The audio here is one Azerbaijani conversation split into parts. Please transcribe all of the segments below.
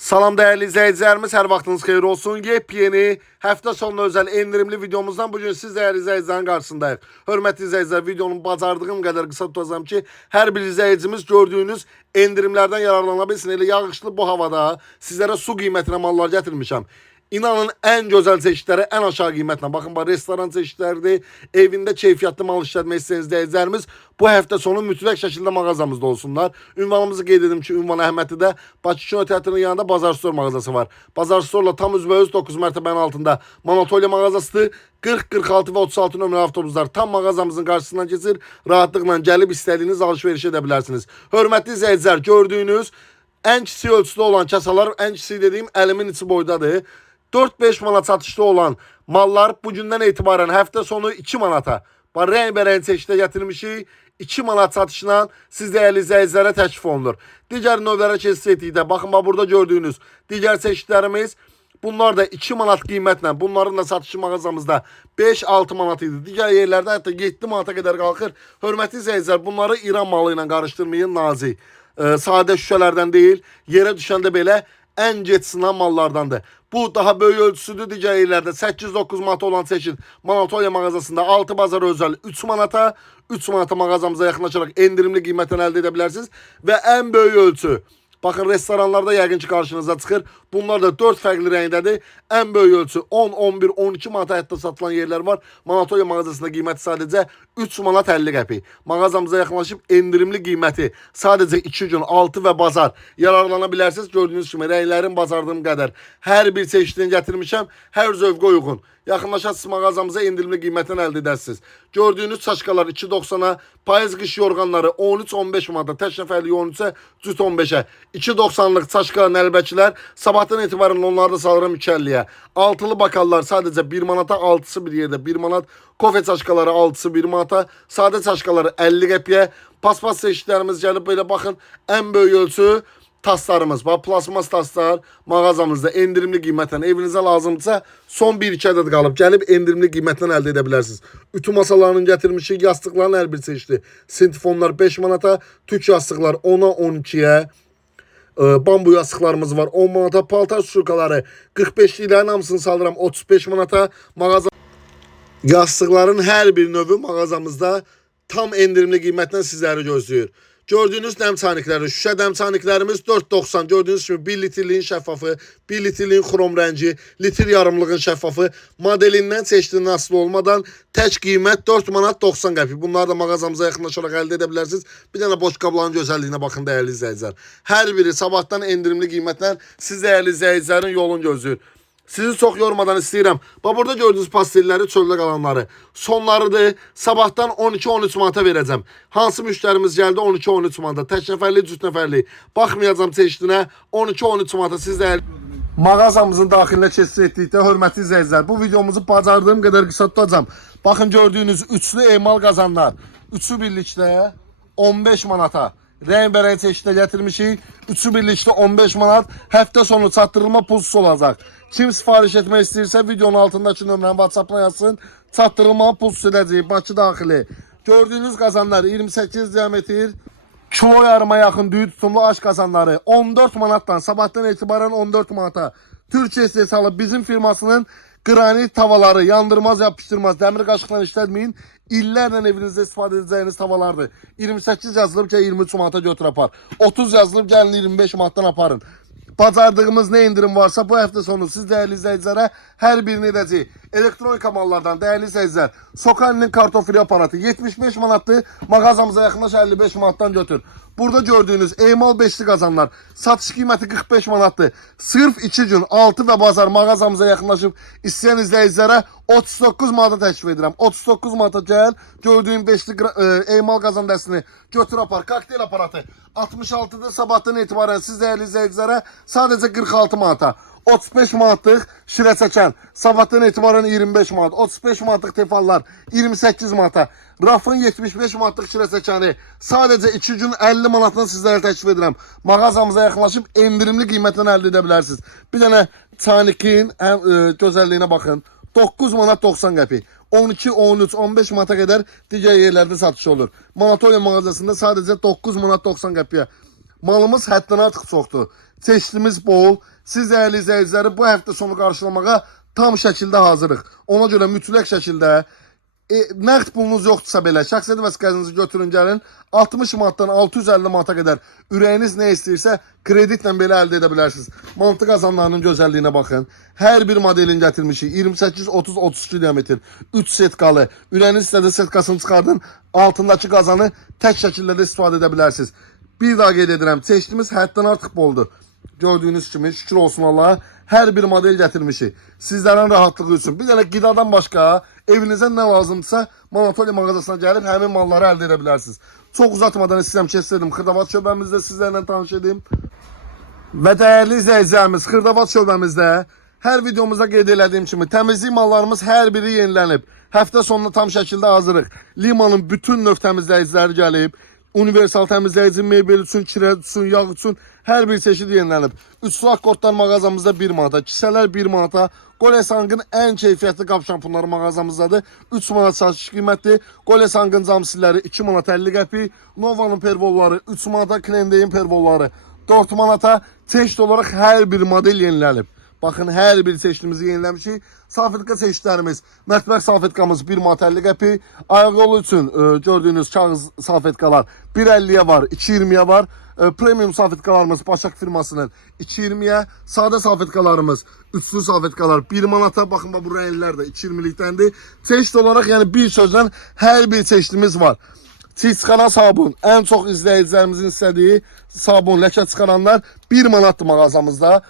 Salam değerli izleyicilerimiz, her vaxtınız xeyir olsun. Yepyeni hafta sonu özel endirimli videomuzdan bugün siz değerli izleyicilerin karşısındayız. Hörmətli izleyiciler, videonun bacardığım kadar kısa tutacağım ki her bir izleyicimiz gördüğünüz endirimlerden yararlanabilsin. Elə yağışlı bu havada sizlere su kıymetine mallar getirmişim. İnanın en güzel çeşitleri en aşağı kıymetle. Bakın bu restoran çeşitlerdi. Evinde keyfiyatlı mal işletmek istəyən izləyicilərimiz bu hafta sonu mütləq şəkildə mağazamızda olsunlar. Ünvanımızı qeyd edim ki, Ünvan Əhmədlidə Bakı Kino Teatrının yanında Bazar Store mağazası var. Bazar Store'la tam üzbəüz 9 mərtəbənin altında Manatolya mağazasıdır. 40, 46 ve 36 nömrəli avtobuslar tam mağazamızın karşısından keçir. Rahatlıkla gəlib istədiyiniz alışveriş edə bilərsiniz. Hörmətli izləyicilər, gördüyünüz en kiçik ölçüdə olan kasalar, en kiçik dediğim elimin içi boydadır. 4-5 manat satışda olan mallar bugündən itibaren hafta sonu 2 manata. Renk çeşitdə gətirmişik. 2 manat satışla siz değerli izləyicilərə təklif olunur. Digər növlərə keçsəkdə, baxın burada gördüyünüz digər çeşitlərimiz, bunlar da 2 manat qiymətlə, bunların da satışı mağazamızda 5-6 manat idi. Digər yerlərdə hətta 7 manata qədər qalxır. Hörmətli izləyicilər, bunları İran malı ilə qarışdırmayın, nazik. Sadə şüşələrdən deyil, yerə düşəndə belə en geç sınan mallardandır. Bu daha böyük ölçüsüdür. Digər yerlərdə 8-9 manat olan çeşit Manatolya mağazasında 6 bazar özel 3 manata, 3 manata mağazamıza yaxınlaşaraq endirimli qiymətini əldə edə bilərsiniz. Və ən böyük ölçü, bakın restoranlarda yəqin ki karşınıza çıxır. Bunlar da 4 fərqli rəngdədir. Ən böyük ölçü 10, 11, 12 manata hətta satılan yerlər var. Manatolya mağazasında qiyməti sadəcə 3 manat 50 qəpik. Mağazamıza yaxınlaşıb endirimli qiyməti sadəcə 2 gün 6 və bazar yararlana bilərsiniz. Gördüyünüz kimi rənglərin bacardığım qədər hər bir çeşidini gətirmişəm. Hər zövqə uyğun. Yaxınlaşasınız mağazamıza endirimli qiymətini əldə edərsiniz. Gördüyünüz çaşkalar 2.90'a, payız qış yorğanları 13-15 manata, tək nəfərlik 13'ə, cüt 15'ə. 2.90'lıq çaşka nəlbəkilər sabahdan etibarən onları da salıram 2.50'yə. Altılı bakallar sadəcə 1 manata, 6'sı bir yerdə 1 manat. Kofe çaşkaları 6'sı 1 manata, sadə çaşkaları 50 qəpiyə. Paspas çeşitlərimiz gəlib belə baxın, ən böyük ölçü taslarımız var. Plasmas taslar mağazamızda endirimli qiymətlə evinizə lazımdırsa son 1-2 ədəd qalıb gəlib endirimli qiymətlə əldə edə bilərsiniz. Ütü masalarının gətirmişik, yastıqların hər bir çeşidi. Sintifonlar 5 manata, tük yastıqlar 10'a 12'yə. Bambu yastıqlarımız var 10 manata, paltar şurkaları 45'liklərin hamısını salıram 35 manata. Yastıqların hər bir növü mağazamızda tam endirimli qiymətlə sizləri gözləyir. Gördüyünüz dəmçanikləri, şüşə dəmçaniklərimiz 4.90. Gördüyünüz kimi 1 litrliyin şəffafı, 1 litrliyin xrom rəngi, litr yarımlığın şəffafı, modelindən çeşidinin asılı olmadan tək qiymət 4 manat 90 qəpik. Bunları da mağazamıza yaxınlaşaraq əldə edə bilərsiniz. Bir dənə boş qabların gözəlliyinə baxın dəyərli izləyicilər. Hər biri sabahdan endirimli qiymətlə siz dəyərli izləyicilərin yolunu gözləyir. Sizi çok yormadan istəyirəm. Bax burada gördüyünüz pastellləri, çöldə qalanları sonlarıdır. Sabahtan 12-13 manata verəcəm. Hansı müştərimiz gəldi 12-13 manata. Tək nəfərli, cüt nəfərli. Baxmayacam çeşidinə 12-13 manata sizdə mağazamızın daxilinə keçid etdikdə hörmətli izləyicilər. Bu videomuzu bacardığım qədər qısa tutacam. Baxın gördüyünüz üçlü emal qazanlar. Üçü birlikdə 15 manata. Rəng-bərəng çeşiddə gətirmişik. Üçü birlikdə 15 manat. Həftə sonu çatdırılma pulsuz olacaq. Kim sifariş etmək istəyirsə videonun altındakı nömrəni WhatsApp-dan yazsın. Çatdırılma pulsuz edəcəyik. Bakı daxili. Gördüyünüz qazanlar 28 diametr, kilo yarıma yaxın düyü tutumlu aş qazanları 14 manatdan sabahdan etibarən 14 manata. Türkiyə istehsalı bizim firmasının granit tavaları, yandırmaz, yapışdırmaz, dəmir qaşıqla işlətməyin. İllərlə evinizdə istifadə edəcəyiniz tavalardır. 28 yazılıb ki 23 manata götür apar. 30 yazılıb gəlin 25 manatdan aparın. Bacardığımız ne indirim varsa bu hafta sonu siz değerli izləyicilərə hər birini edəcəyik. Elektronika mallardan değerli izləyicilər, Sokaninin kartofili aparatı 75 manatdır. Mağazamıza yaxınlaş 55 manattan götür. Burada gördüğünüz emal 5'li qazanlar satış qiyməti 45 manatdır. Sırf 2 gün 6 və bazar mağazamıza yaxınlaşıb istəyən izləyicilərə 39 manata təklif edirəm. 39 manata gəl, gördüyün 5'li emal qazan dəstini götür apar. Kokteyl aparatı 66'da sabahdan etibarən siz değerli izləyicilərə sadəcə 46 manata. 35 manatlıq şirə çəkən sabahdan etibarən 25 manat. 35 manatlıq tefallar 28 manata. Rafın 75 manatlıq şirə çəkəni sadəcə 2 gün 50 manatdan sizlərə təklif edirəm. Mağazamıza yaxınlaşıb endirimli qiymətlə əldə edə bilərsiniz. Bir dənə çanikin gözəlliyinə baxın. 9 manat 90 qəpik. 12, 13, 15 manata qədər digər yerlərdə satış olur. Manatolya mağazasında sadəcə 9 manat 90 qəpiyə. Malımız həddən artıq çoxdur. Çeşidimiz bol. Siz dəyərli izləyiciləri bu həftə sonu qarşılamağa tam şəkildə hazırıq. Ona görə mütləq şəkildə nəqd pulunuz yoxdursa belə şəxsiyyət vəsiqənizi götürün gəlin. 60 manatdan 650 manata qədər ürəyiniz nə istəyirsə kreditlə belə əldə edə bilərsiniz. Mantı qazanlarının gözəlliyinə baxın. Hər bir modelin gətirmişik. 28, 30, 32 diametr. 3 setkalı. Ürəyiniz istədiyi setkasını çıxardın. Altındakı qazanı tək şəkildə də istifadə edə bilərsiniz. Bir daha qeyd edirəm. Çeşidimiz həddən artıq boldur. Gördüyünüz kimi şükür olsun Allaha hər bir model gətirmişik. Sizlərin rahatlığı üçün. Bir dənə qidadan başqa evinizə nə lazımdırsa Manatoliya mağazasına gəlib həmin malları əldə edə bilərsiniz. Çox uzatmadan istəyirəm ki, Xırdavat şöbəmizdə sizlərlə tanış edim. Və dəyərli izləyicilərimiz, Xırdavat şöbəmizdə hər videomuzda qeyd elədiyim kimi təmizlik mallarımız hər biri yenilənib. Həftə sonuna tam şəkildə hazırıq. Limanın bütün növ təmizləyiciləri gəlib. Universal təmizləyici, mebel üçün, kirəz üçün, yağ üçün hər bir çeşid yenilənib. Üçlü akkordlar mağazamızda 1 manata, kisələr 1 manata, Qolesangın ən keyfiyyətli qap şampunları mağazamızdadır. 3 manat satış qiymətli, Qolesangın camsilləri 2 manat 50 qəpik, Nova'nın pervolları 3 manata, Klendeyin pervolları 4 manata, çeşid olaraq hər bir model yenilənib. Baxın, hər bir çeşidimizi yeniləmişik. Salfetka çeşidlərimiz, mətbəx salfetkamız 1 manat 50 qəpik. Ayaq yolu üçün gördüyünüz kağız salfetkalar 1.50-yə var, 2.20-yə var. Premium salfetkalarımız Başak firmasının 2.20-yə. Sadə salfetkalarımız, üçlü salfetkalar 1 manata. Baxın, bu rənglər də 2.20-likdəndir. Çeşid olaraq, yəni bir sözlə hər bir çeşidimiz var. Çiğ çıxaran sabun, ən çox izləyicilərimizin istədiyi sabun, ləkə çıxaranlar 1 manatdır mağazamızda.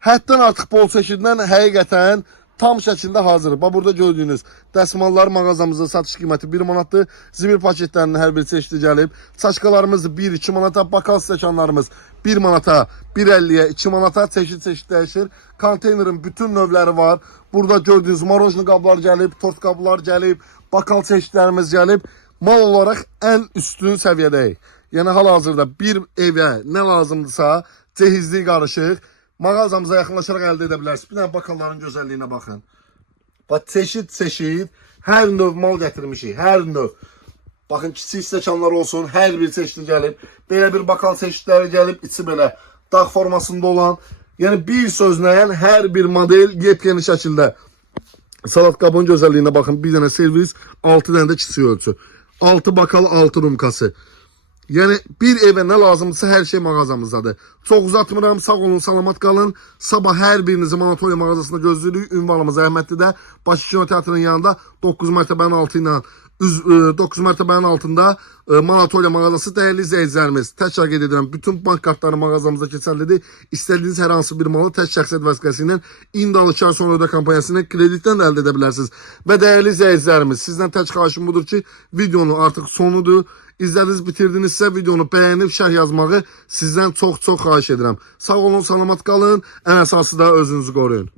Həddən artıq bol çeşidindən həqiqətən tam şəkildə hazır. Bax, burada gördüyünüz dəsmallar mağazamızda satış qiyməti 1 manatdır. Zibil paketlərinin hər bir çeşidi gəlib. Çaşkalarımız 1-2 manata, bakal stəkanlarımız 1 manata, 1.50-yə, 2 manata çeşid dəyişir. Konteynerin bütün növləri var. Burada gördüyünüz marojni qablar gəlib, tort qablar gəlib, bakal çeşidlərimiz gəlib. Mal olaraq ən üstün səviyyədəyik. Yəni hal-hazırda bir evə nə lazımdırsa, cehizlik qarışıq. Mağazamıza yaxınlaşaraq əldə edə bilərsiniz. Bir dənə bakalların gözəlliyinə baxın. Bax, çeşid, hər növ mal gətirmişik, hər növ. Baxın, kiçik stəkanlar olsun, hər bir çeşidi gəlib. Belə bir bakal çeşidləri gəlib, içi belə dağ formasında olan. Yəni, bir sözlə, hər bir model yepyeni şəkildə. Salat qabın gözəlliyinə baxın, bir dənə servis, 6 dənə də kiçik ölçü. 6 bakal, 6 rumkası. Yəni, bir evə nə lazımdırsa hər şey mağazamızdadır. Çox uzatmıram, sağ olun, salamat qalın. Sabah hər birinizi Manatoliya mağazasında gözləyirik. Ünvanımız Əhmədlidə, Bakı Kino Teatrının yanında 9 mərtəbənin altı ilə 9 mərtəbənin altında Manatoliya mağazası. Dəyərli izləyicilərimiz, təkrar qeyd edirəm, bütün bank kartları mağazamızda keçərlidir. İstədiyiniz hər hansı bir malı tək şəxsiyyət vəsiqəsi ilə indi alışar sonra ödə kampanyası ilə kreditdən əldə edə bilərsiniz. Və dəyərli izləyicilərimiz, sizdən tək xahişim budur ki, videonun artıq sonudur. İzlədiniz, bitirdinizsə videonu bəyənib şərh yazmağı sizdən çox xahiş edirəm. Sağ olun, salamat qalın. Ən əsası da özünüzü qoruyun.